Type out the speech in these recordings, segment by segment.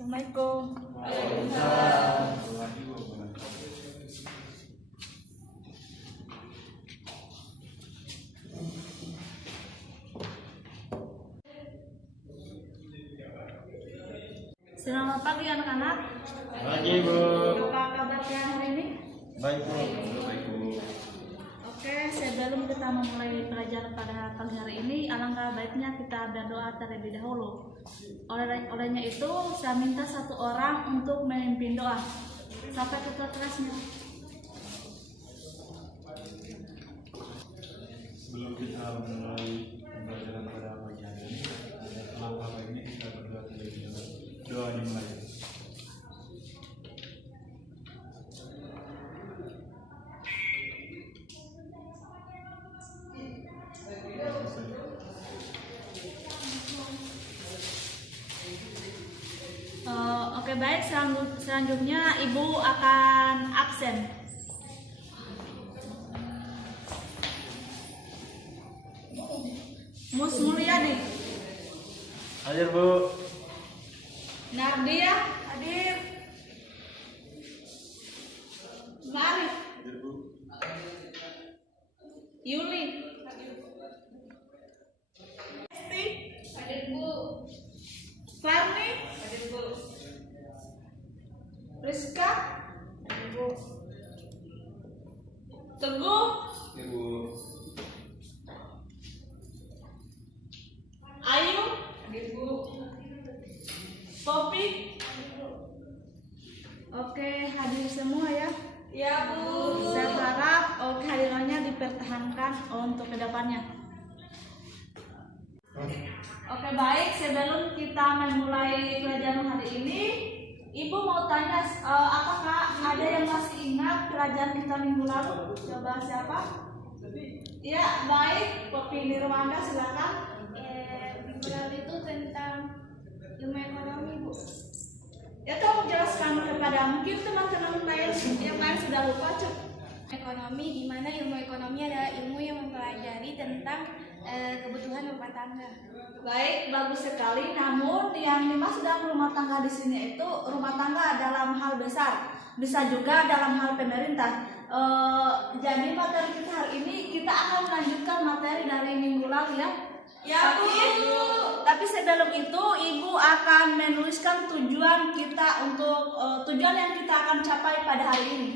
Assalamualaikum. Selamat pagi anak-anak. Pagi, Bu. Apa kabarnya hari ini? Baik, Bu. Baik, Bu. Oke, sebelum kita memulai pelajaran pada pagi hari ini, alangkah baiknya kita berdoa terlebih dahulu. Olehnya itu, saya minta satu orang untuk memimpin doa. Sampai ke kelasnya. Sebelum kita memulai pembelajaran pada pagi hari ini, alangkah baiknya kita berdoa terlebih dahulu. Doa dimulai. Oke baik, selanjutnya Ibu akan absen. Mus Mulyadi. Hadir, Bu. Nardia, hadir. Marif, Hadir, Bu. Yuli, Esti, Hadir, Bu. Farni, Hadir, Bu. Rizka, Hadir, Bu. Teguh, Hadir, Bu. Ayu, Hadir, Bu. Popi. Oke, hadir semua ya. Ya, Bu. Saya harap kehadirannya dipertahankan untuk kedepannya. Oke baik, sebelum kita memulai pelajaran hari ini, Ibu mau tanya, apakah ada yang masih ingat pelajaran kita minggu lalu? Coba siapa? Ya baik, Popi Nirwanda silakan. Minggu lalu itu tentang ilmu ekonomi, Bu. Ya tolong jelaskan kepada mungkin teman-teman lain yang lain sudah lupa. Ekonomi, di mana ilmu ekonomi adalah ilmu yang mempelajari tentang kebutuhan rumah tangga. Baik, bagus sekali. Namun yang dimaksud dalam rumah tangga di sini itu rumah tangga dalam hal besar, bisa juga dalam hal pemerintah. Jadi materi kita hari ini kita akan melanjutkan materi dari minggu lalu ya. Ya, Bu. Tapi sebelum itu Ibu akan menuliskan tujuan kita untuk tujuan yang kita akan capai pada hari ini.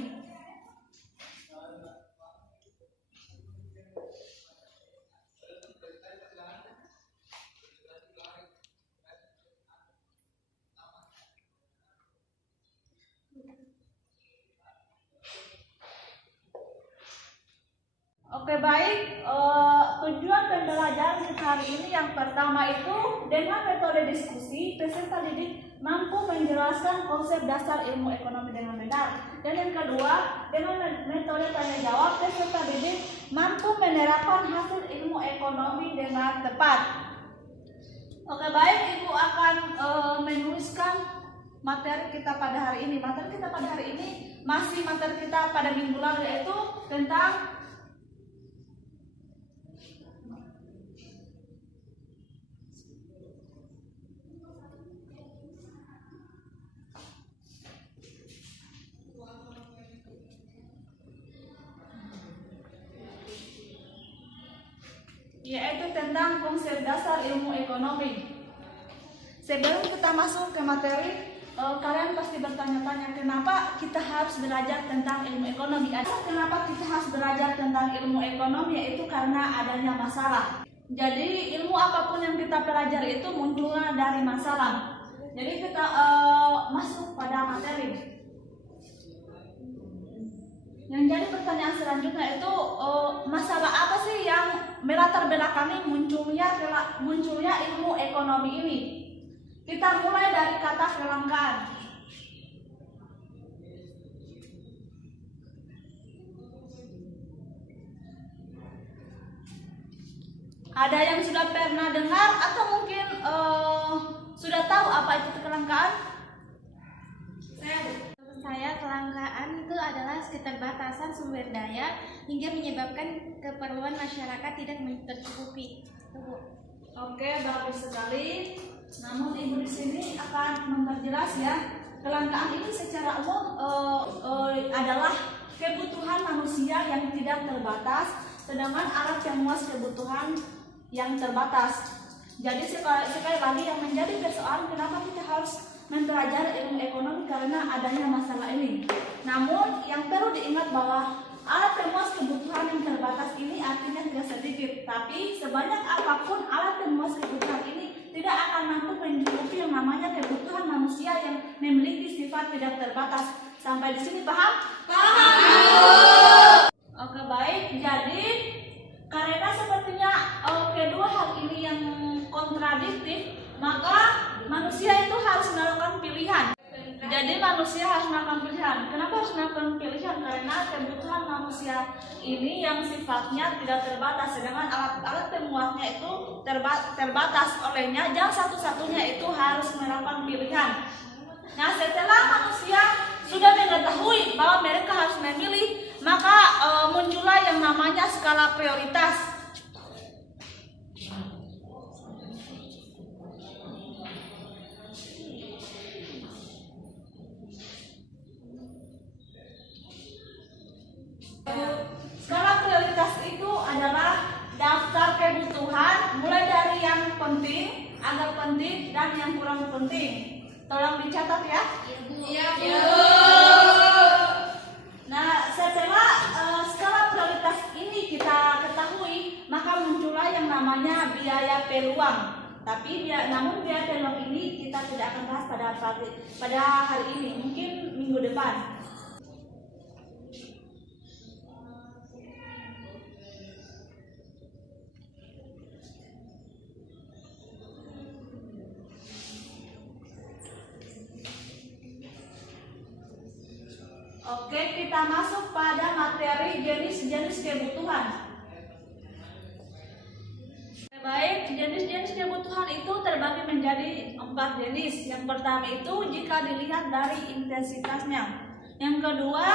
Oke baik, tujuan pembelajaran kita hari ini yang pertama itu dengan metode diskusi peserta didik mampu menjelaskan konsep dasar ilmu ekonomi dengan benar. Dan yang kedua, dengan metode tanya jawab peserta didik mampu menerapkan hasil ilmu ekonomi dengan tepat. Oke baik, Ibu akan menuliskan materi kita pada hari ini. Materi kita pada hari ini masih materi kita pada minggu lalu yaitu tentang yaitu tentang konsep dasar ilmu ekonomi. Sebelum kita masuk ke materi, kalian pasti bertanya-tanya kenapa kita harus belajar tentang ilmu ekonomi. Kenapa kita harus belajar tentang ilmu ekonomi, yaitu karena adanya masalah. Jadi ilmu apapun yang kita pelajari itu munculnya dari masalah. Jadi kita masuk pada materi. Yang jadi pertanyaan selanjutnya itu masalah apa sih yang melatar belakangi munculnya ilmu ekonomi ini? Kita mulai dari kata kelangkaan. Ada yang sudah pernah dengar atau mungkin sudah tahu apa itu kelangkaan? Saya kelangkaan itu adalah keterbatasan sumber daya hingga menyebabkan keperluan masyarakat tidak tercukupi. Oke, bagus sekali. Namun Ibu di sini akan akan memperjelas ya. Kelangkaan ini secara umum adalah kebutuhan manusia yang tidak terbatas, sedangkan alat pemuas kebutuhan yang terbatas. Jadi sekali lagi yang menjadi persoalan kenapa kita harus mempelajari ilmu ekonomi karena adanya masalah ini. Namun yang perlu diingat bahwa alat pemuas kebutuhan yang terbatas ini artinya tidak sedikit, tapi sebanyak apapun alat pemuas kebutuhan ini tidak akan mampu mencukupi yang namanya kebutuhan manusia yang memiliki sifat tidak terbatas. Sampai di sini paham? Paham. Oke, baik. Jadi karena sepertinya kedua hal ini yang kontradiktif, maka manusia itu harus melakukan pilihan. Jadi manusia harus melakukan pilihan. Kenapa harus melakukan pilihan? Karena kebutuhan manusia ini yang sifatnya tidak terbatas, sedangkan alat-alat pemuatnya itu terbatas. Olehnya, jalan satu-satunya itu harus melakukan pilihan. Nah, setelah manusia sudah mengetahui bahwa mereka harus memilih, maka muncullah yang namanya skala prioritas. Skala prioritas itu adalah daftar kebutuhan mulai dari yang penting, agak penting, dan yang kurang penting. Tolong dicatat ya. Iya, Bu. Nah, setelah skala prioritas ini kita ketahui, maka muncullah yang namanya biaya peluang. Tapi namun biaya peluang ini kita tidak akan bahas pada hari ini, mungkin minggu depan. Oke, kita masuk pada materi jenis-jenis kebutuhan. Baik, jenis-jenis kebutuhan itu terbagi menjadi 4 jenis. Yang pertama itu jika dilihat dari intensitasnya. Yang kedua,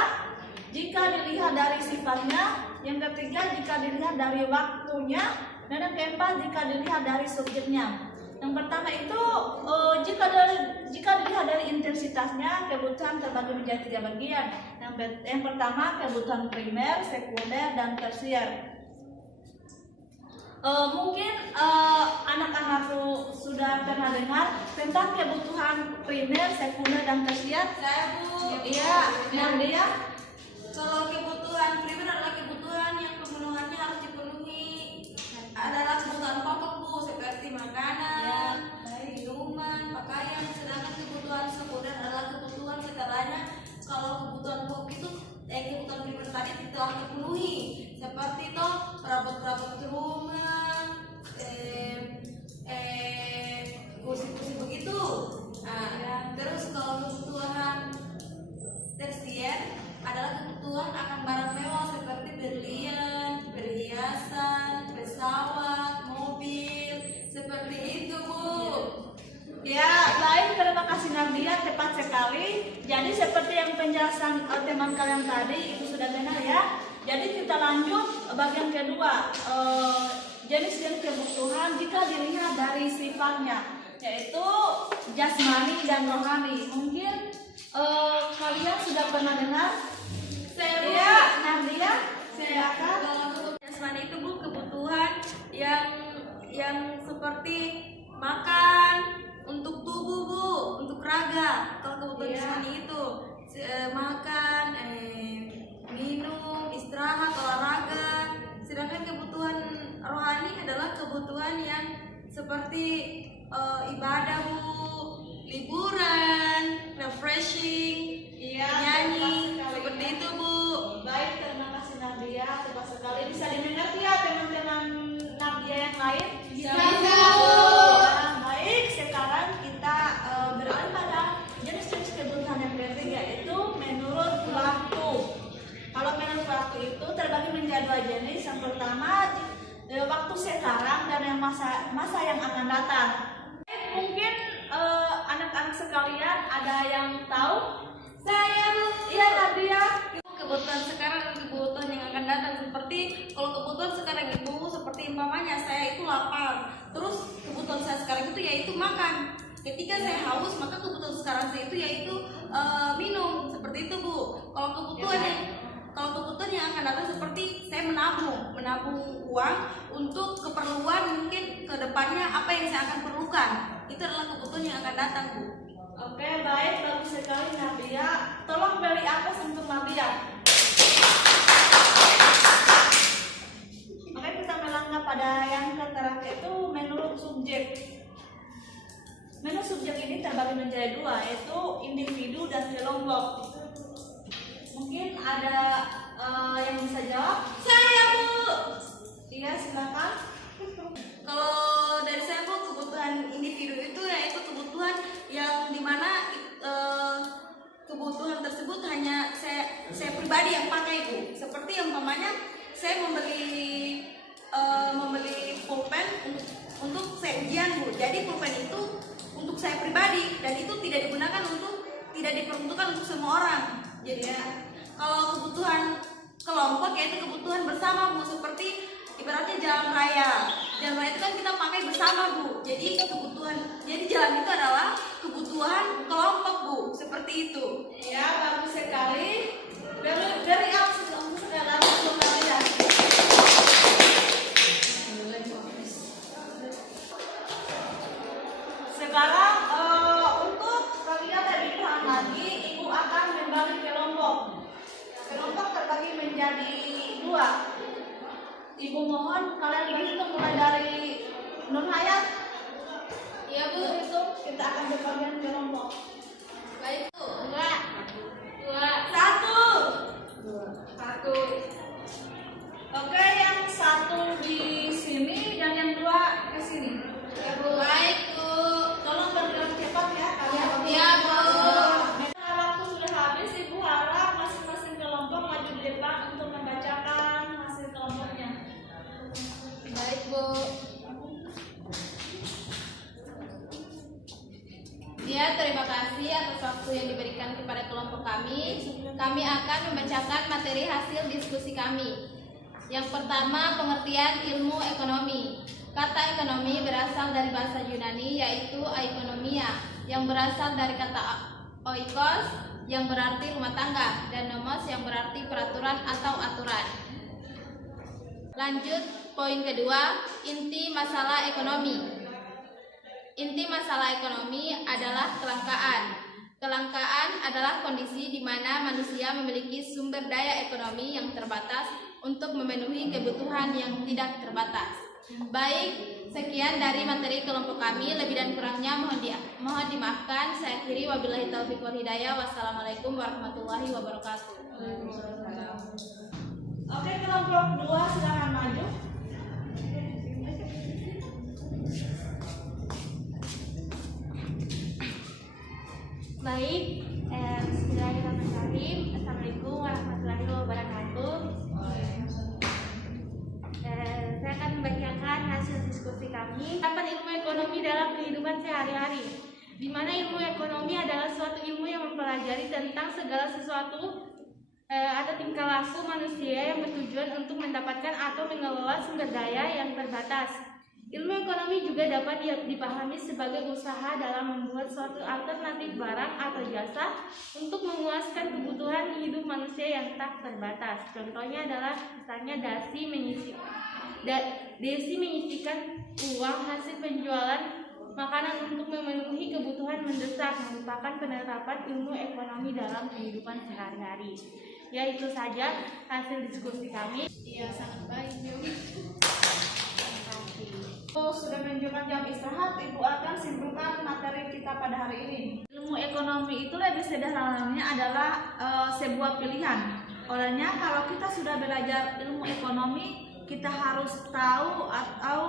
jika dilihat dari sifatnya. Yang ketiga, jika dilihat dari waktunya. Dan yang keempat, jika dilihat dari subjeknya. Yang pertama itu jika dilihat dari intensitasnya, kebutuhan terbagi menjadi 3 bagian. Yang pertama kebutuhan primer, sekunder, dan tersier. Mungkin anak-anak sudah pernah dengar tentang kebutuhan primer, sekunder, dan tersier. Saya, Bu. Iya, Nadia. Kalau kebutuhan primer adalah kebutuhan yang pemenuhannya harus dipenuhi, adalah kebutuhan pokok, Bu, seperti makanan, minuman, pakaian. Sedangkan kebutuhan sekunder adalah kebutuhan setelahnya. Kalau kebutuhan pokok itu kebutuhan primer tadi telah terpenuhi, seperti itu perabot-perabot rumah, kursi-kursi begitu. Nah, terus kalau kebutuhan tersier adalah kebutuhan akan barang mewah seperti berlian, perhiasan, pesawat, mobil, seperti itu, Bu. Ya, baik, terima kasih Nadia, tepat sekali. Jadi seperti yang penjelasan teman kalian tadi itu sudah benar ya. Jadi kita lanjut bagian kedua, jenis-jenis kebutuhan jika dilihat dari sifatnya, yaitu jasmani dan rohani. Mungkin kalian sudah pernah dengar? Ya, Nadia, silakan. Kalau jasmani itu, Bu, kebutuhan yang seperti makan untuk tubuh, Bu, untuk raga. Kalau kebutuhan jasmani itu makan, minum, istirahat, olahraga. Sedangkan kebutuhan rohani adalah kebutuhan yang seperti ibadah, Bu, liburan, refreshing, nyanyi, seperti itu, Bu. Baik, terima kasih Nadia, tepat sekali. Bisa dimengerti ya teman-teman Nadia yang lain? Bisa. Nah, baik, sekarang kita beralih pada jenis-jenis kebutuhan yang ketiga, yaitu menurut waktu. Kalau menurut waktu itu terbagi menjadi 2 jenis. Yang pertama waktu sekarang dan yang masa yang akan datang. Mungkin anak-anak sekalian ada yang tahu? Saya, Bu. Iya, Nadia. Kebutuhan sekarang dan kebutuhan yang akan datang. Seperti kalau kebutuhan sekarang itu seperti umpamanya saya itu lapar, terus kebutuhan saya sekarang itu yaitu makan. ketika saya haus maka kebutuhan sekarang saya itu yaitu minum, seperti itu Bu. Kalau kebutuhan yang akan datang seperti saya menabung uang untuk keperluan mungkin kedepannya apa yang saya akan perlukan, itu adalah kebutuhan yang akan datang Bu. Oke, baik, bagus sekali Nabia. Tolong beri aplaus untuk Nabia. Oke, kita melangkah pada yang terakhir itu menurut subjek. Menurut subjek ini terbagi menjadi dua, yaitu individu dan kelompok. Mungkin ada yang bisa jawab? Saya Bu. Iya, silakan. Kalau dari saya Bu, kebutuhan individu itu yaitu kebutuhan yang dimana kebutuhan tersebut hanya saya pribadi yang pakai Bu. Seperti yang umpamanya saya membeli pulpen untuk saya ujian Bu. Jadi pulpen itu untuk saya pribadi dan itu tidak diperuntukkan untuk semua orang. Jadi kalau kebutuhan kelompok yaitu kebutuhan bersama Bu, seperti ibaratnya jalan raya itu kan kita pakai bersama Bu. Jadi jalan itu adalah kebutuhan kelompok Bu, seperti itu. Ya, bagus sekali. Dari aplaus untuk kalian. Sekarang untuk kalian lebih paham lagi, Ibu akan membagi kelompok. Kelompok terbagi menjadi dua. Ibu mohon kalian berhitung mulai dari Nur Hayat. Iya Bu. Itu kita akan berbagian kelompok. Baik Bu. 2, 1. Oke, yang satu di sini dan yang dua ke sini. Ya Bu. Baik Bu. Tolong bergerak cepat ya kalian. Iya Bu. Karena waktu sudah habis, Ibu harap masing-masing kelompok maju di depan untuk membacakan hasil kelompoknya. Baik Bu. Ya, terima kasih atas waktu yang diberikan kepada kelompok kami. Kami akan membacakan materi hasil diskusi kami. Yang pertama, pengertian ilmu ekonomi. Kata ekonomi berasal dari bahasa Yunani yaitu oikonomia, yang berasal dari kata oikos yang berarti rumah tangga dan nomos yang berarti peraturan atau aturan. Lanjut, poin kedua, inti masalah ekonomi. Inti masalah ekonomi adalah kelangkaan. Kelangkaan adalah kondisi di mana manusia memiliki sumber daya ekonomi yang terbatas untuk memenuhi kebutuhan yang tidak terbatas. Baik, sekian dari materi kelompok kami. Lebih dan kurangnya mohon dimaafkan. Saya akhiri, wabillahi taufiq wal hidayah. Wassalamualaikum warahmatullahi wabarakatuh. Oke, kelompok dua silakan maju. Baik, bismillahirrahmanirrahim. Assalamualaikum warahmatullahi wabarakatuh. Saya akan membacakan hasil diskusi kami. Pendapat ilmu ekonomi dalam kehidupan sehari-hari, di mana ilmu ekonomi adalah suatu ilmu yang mempelajari tentang segala sesuatu atau tingkah laku manusia yang bertujuan untuk mendapatkan atau mengelola sumber daya yang terbatas. Ilmu ekonomi juga dapat dipahami sebagai usaha dalam membuat suatu alternatif barang atau jasa untuk memuaskan kebutuhan hidup manusia yang tak terbatas. Contohnya adalah misalnya Desi menyisikan uang hasil penjualan makanan untuk memenuhi kebutuhan mendesak, merupakan penerapan ilmu ekonomi dalam kehidupan sehari-hari. Ya, itu saja hasil diskusi kami. Iya, sangat baik Bu. Sudah menunjukkan jam istirahat, Ibu akan simpulkan materi kita pada hari ini. Ilmu ekonomi itu lebih sederhananya adalah sebuah pilihan. Olehnya kalau kita sudah belajar ilmu ekonomi, kita harus tahu atau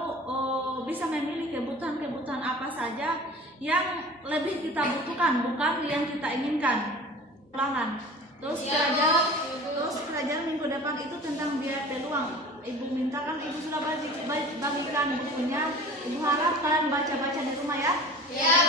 bisa memilih kebutuhan-kebutuhan apa saja yang lebih kita butuhkan, bukan yang kita inginkan. Pelangan. Terus pelajaran minggu depan itu tentang biaya peluang. Ibu mintakan, Ibu sudah bagikan bukunya. Ibu harap kalian baca-baca di rumah ya. Ya.